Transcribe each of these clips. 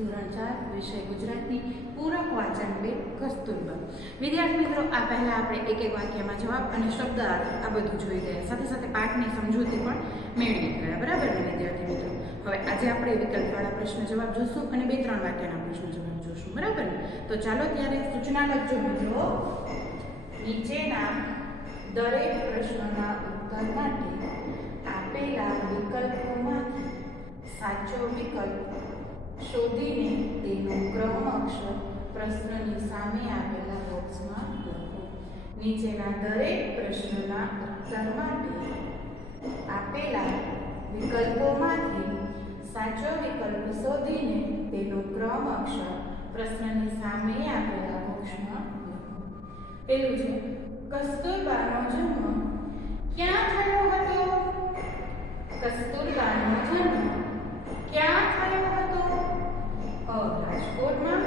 ધોરણ 4 વિષય ગુજરાતી પૂરક વાચન 2 કસ્તુરબા। વિદ્યાર્થી મિત્રો, આ પહેલા આપણે એક એક વાક્યમાં જવાબ અને શબ્દ આ બધું જોઈ ગયા, સાથે સાથે પાઠની સમજૂતી પણ મેળવી ગયા, બરાબર ને વિદ્યાર્થી મિત્રો? હવે આજે આપણે વિકલ્પવાળા પ્રશ્ન જવાબ જોશું અને 2-3 વાક્યના પ્રશ્ન જવાબ જોશું, બરાબર ને? તો ચાલો ત્યારે સૂચના લખજો મિત્રો। નીચેના દરેક પ્રશ્નના ઉત્તર માટે આપેલા વિકલ્પોમાંથી સાચો વિકલ્પ શોધીને તેનો ક્રમ અક્ષર પ્રશ્નની સામે આપેલા બોક્સમાં લખો। નીચેના દરેક પ્રશ્નના ઉત્તર માટે આપેલા વિકલ્પોમાંથી સાચો વિકલ્પ શોધીને તેનો ક્રમ અક્ષર પ્રશ્નની સામે આપેલા બોક્સમાં લખો। પેલું છે, કસ્તુરબાનો જન્મ ક્યાં થયો હતો? કસ્તુરબાનો જન્મ ક્યાં થયો હતો? અ રાજકોટમાં,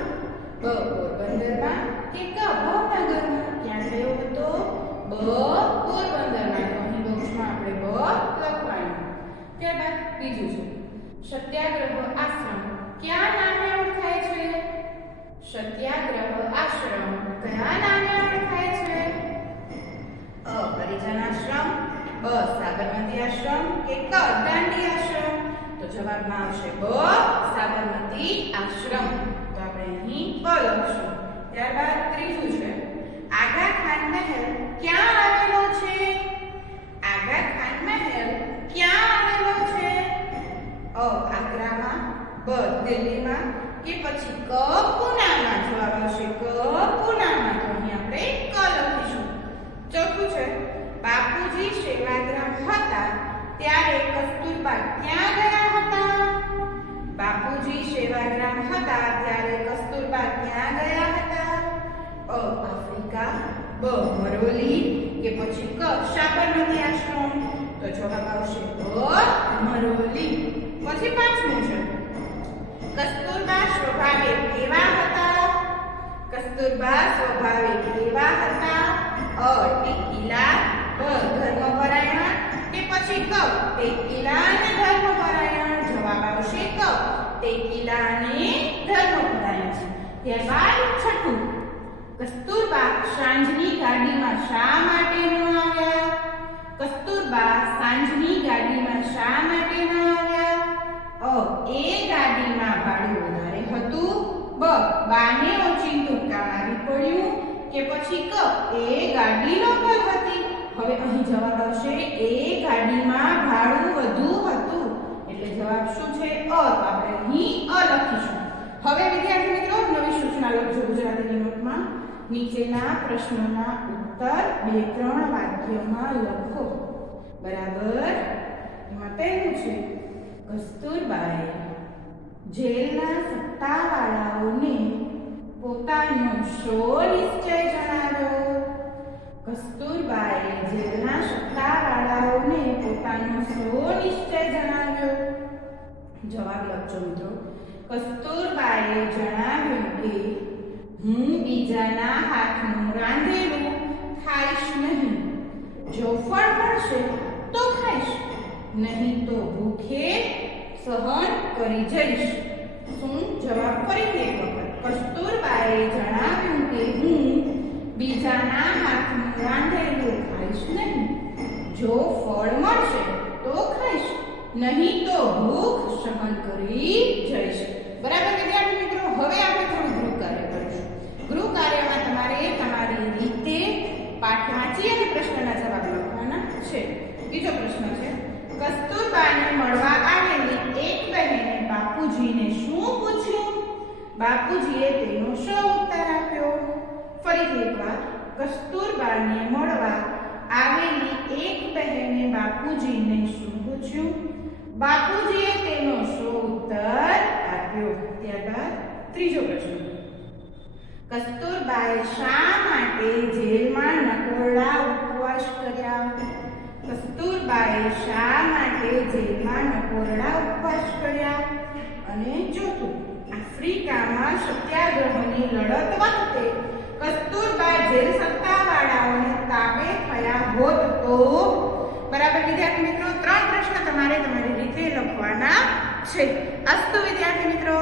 બ પોરબંદરમાં કે ક ભાવનગરમાં? ક્યાં થયો હતો? બ પોરબંદરમાં। તો અહીં બોક્સમાં આપણે બ લખવાનું। ત્યારબાદ બીજું છે, સત્યાગ્રહ આશ્રમ કયા નામે ઓળખાય છે? સત્યાગ્રહ આશ્રમ કયા નામે ઓળખાય છે? અ હરિજન આશ્રમ, બ સાબરમતી આશ્રમ કે ક દાંડી આશ્રમ? તો જવાબમાં આવશે બ સાબરમતી આશ્રમ। તો આપણે અહીં બ લખશું। ત્યારબાદ ત્રીજું છે, આગા ખાન મહેલ ક્યાં આવેલો છે? આગા ખાન મહેલ ક્યાં આવેલો છે? અ આગ્રામાં, બ દિલ્હીમાં કે પછી ક પૂનામાં? જવાબ આવશે ક પૂનામાં। તો અહીં આપણે ક લખીશું। ચોથું છે, બાપુજી સેવાગ્રામ હતા ત્યારે કસ્તુરબા ક્યાં ગયા હતા? બાપુજી સેવાગ્રામ હતા ત્યારે કસ્તુરબા ક્યાં ગયા હતા? અ આફ્રિકા, બ મરોલી કે પછી ક સાબરમતી આશ્રમ? તો જવાબ આવશે બ મરોલી। પછી પાંચમું છે, કસ્તુરબા સ્વભાવે કેવા હતા? કસ્તુરબા સ્વભાવે કેવા હતા? અ ટેકીલા, બ ધર્મપરાયણ કે પછી ક ટેકીલા અને ધર્મપરાયણ? જવાબ આવશે ક ટેકીલા અને ધર્મપરાયણ છે। ત્યારબાદ છઠ્ઠું, કસ્તુરબા સાંજની ગાડીમાં શા માટે ન આવ્યા? કસ્તુરબા સાંજની ગાડીમાં શા માટે ન આવ્યા? અ એ ગાડીમાં ભાડું વધારે હતું, બ બાને ઓચિંતું કામ આવી પડ્યું કે પછી ક એ ગાડી લોકલ હતી? હવે અહીં જવાબ આવશે એ ગાડીમાં ભાડું વધુ હતું, એટલે જવાબ શું છે? અ। આપણે અહીં અ લખીશું। હવે વિદ્યાર્થી મિત્રો, નવી સૂચના લખજો ગુજરાતીની નોટમાં। નીચેના પ્રશ્નોના ઉત્તર 2-3 વાક્યોમાં લખો, બરાબર? એમાં પહેલું છે, કસ્તુરબાએ જેલના સત્તાવાળાઓને પોતાનો શો નિશ્ચય જણાવ્યો? કસ્તુરબાએ જેલના સત્તાવાળાઓને પોતાનો શો નિશ્ચય જણાવ્યો? જવાબ લખજો મિત્રો। કસ્તુરબાએ જણાવ્યું કે હું બીજાના હાથનું રાંધેલું ખાઈશ નહીં, જો ફળ મળશે તો ખાઈશ, નહીં તો ભૂખે સહન કરી જઈશ। શું? જવાબ ફરીથી એક વખત, કસ્તુરબાએ જણાવ્યું કે હું બીજાના હાથનું રાંધેલું ખાઈશ નહીં, જો ફળ મળશે તો ખાઈશ, નહીં તો ભૂખ સહન કરી જઈશ। બરાબર વિદ્યાર્થી મિત્રો? હવે આપણે થોડું ગૃહ કાર્ય કરીશું। ગૃહ કાર્યમાં તમારે તમારી રીતે પાઠ વાંચી અને પ્રશ્નના જવાબ લખવાના છે। બીજો પ્રશ્ન છે, કસ્તુરબાને મળવા આવેલી એક બહેને બાપુજીને શું પૂછ્યું? બાપુજીએ તેનો શો ઉત્તર આપ્યો? ફરીથી એકવાર, કસ્તુરબાને મળવા આવેલી એક બહેને બાપુજીને શું પૂછ્યું? બાપુજીએ તેનો શો ઉત્તર આપ્યો। ત્યારબાદ ત્રીજો પ્રશ્ન, કસ્તુરબાએ શા માટે જેલમાં નકોરડા ઉપવાસ કર્યા? કસ્તુરબાએ શા માટે જેલમાં નકોરડા ઉપવાસ કર્યા? અને ચોથું, આફ્રિકામાં સત્યાગ્રહની લડત વખતે કસ્તુરબા જેલ સત્તાવાળાઓને તાબે થયા હોત તો? બરાબર વિદ્યાર્થી મિત્રો, 3 પ્રશ્ન તમારે તમારી રીતે લખવાના છે। અસ્તુ વિદ્યાર્થી મિત્રો।